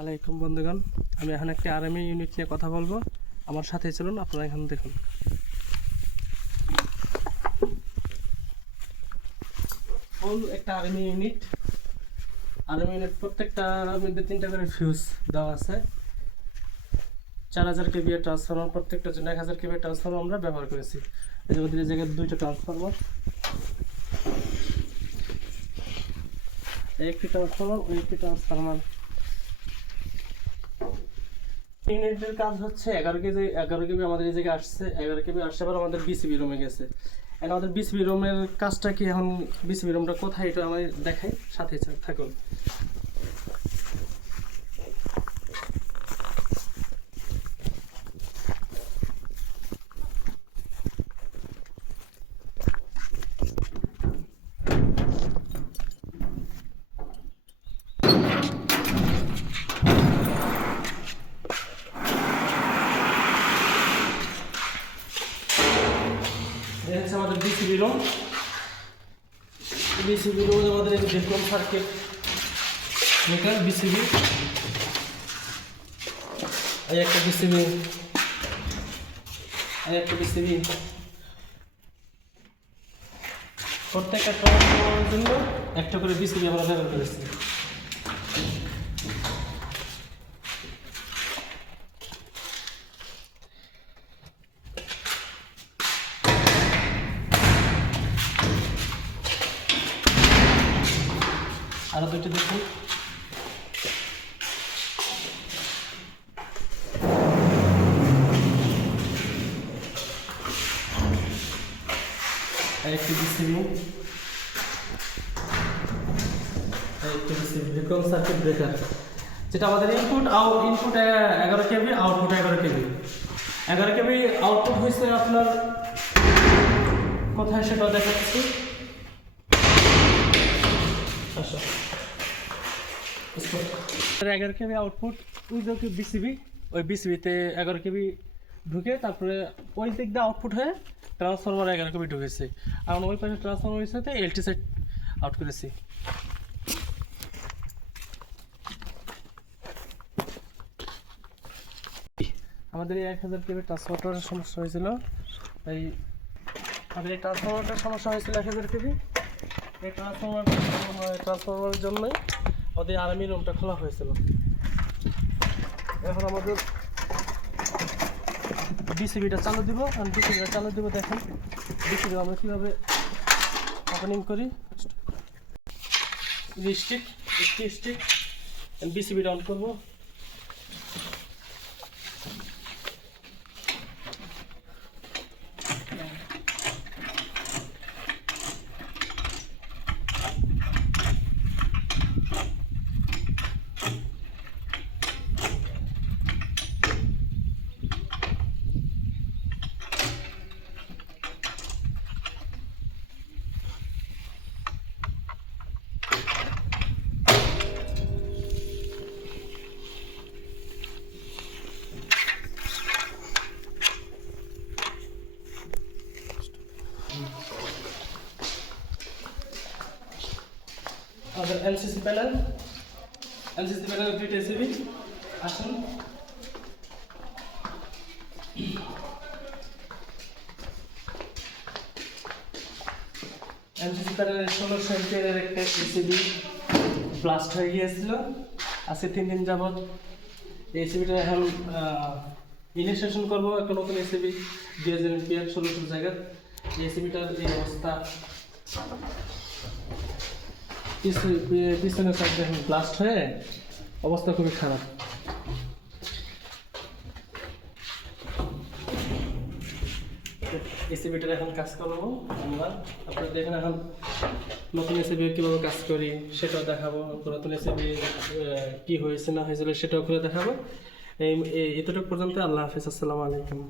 আলাইকুম বন্ধুগণ, আমি এখন একটি আরএমই ইউনিট নিয়ে কথা বলবো। আমার সাথে চলুন, আপনারা এখন দেখুন। ফুল একটা আরএমই ইউনিট। প্রত্যেকটা মধ্যে 3টা করে ফিউজ দেওয়া আছে। 4000 কেভি ট্রান্সফরমার, প্রত্যেকটার জন্য 1000 কেভি ট্রান্সফরমার আমরা ব্যবহার করেছি। এই যে ওদের জায়গায় 2টা ট্রান্সফরমার, একটি ট্রান্সফরমার ও একটি ট্রান্সফরমার। ইউনিটের কাজ হচ্ছে 11 কেবি আমাদের এই জায়গায় আসছে। 11 কেবি আসছে, আবার আমাদের বিসিবি রুমে গেছে। এখন আমাদের বিসিবি রুমের কাজটা কি, এখন বিসিবি রুমটা কোথায় এটা আমি দেখাই, সাথে থাকুন। আমাদের বিসিবি রুম আমাদের দেখুন সার্কিট মেকার বিসিবি, একটা বিসিবি, একটা বিসিবি। প্রত্যেকটা ট্রান্সফরমারের জন্য একটা করে বিসিবি আমরা ব্যবহার করেছি। আরো 2টি দেখুন। একটি বিসিবি, বিক্রম সার্কিট ব্রেকার, যেটা আমাদের ইনপুট 11 কেবি, আউটপুট 11 কেবি। 11 কেবি আউটপুট হয়েছে আপনার কোথায় সেটা দেখাচ্ছি। 11 কেবি আউটপুট, ওই যে বিসিবি, ওই বিসিবিতে 11 কেবি ঢুকে তারপরে ওই দিক দিয়ে আউটপুট হয়ে ট্রান্সফরমার 11 কেবি ঢুকেছে। আর ওই পাশে ট্রান্সফরমার সাথে এলটি সেট আউট করেছি। আমাদের এই 1000 কেবি ট্রান্সফরমারের সমস্যা হয়েছিল, এই আমাদের এই ট্রান্সফরমারটার সমস্যা হয়েছিল 1000 কেবি। এই ট্রান্সফরমারের জন্যই আমাদের আর্মি রুমটা খোলা হয়েছিল। এখন আমাদের বিসিবিটা চালু দিব, দেখেন বিসিবি আমরা কীভাবে ওপেনিং করি। স্টিক বিসিবিটা অন করবো। আমাদের এলসিসি প্যানেল, 2টা এসিবি। আসুন, এলসিসি প্যানেলের 1600 এমপিয়ারের একটা এসিবি ব্লাস্ট হয়ে গিয়েছিল। আজকে 3 দিন যাবৎ এই এসিবিটা এখন ইনস্টলেশন করবো। একটা নতুন এসিবি 2000 এমপিয়ার 1600 জায়গার এই এসিবিটার এই অবস্থা। পিছনের সাইডে এখন ব্লাস্ট হয়ে অবস্থা খুবই খারাপ। এসিবিটার এখন কাজ করবো আমরা, আপনারা দেখেন এখন নতুন এসিবি কীভাবে কাজ করি সেটাও দেখাবো। নতুন এসিবি কী হয়েছে না হয়েছিল সেটাও করে দেখাবো। এতটুকু পর্যন্ত। আল্লাহ হাফিজ, আসসালামু আলাইকুম।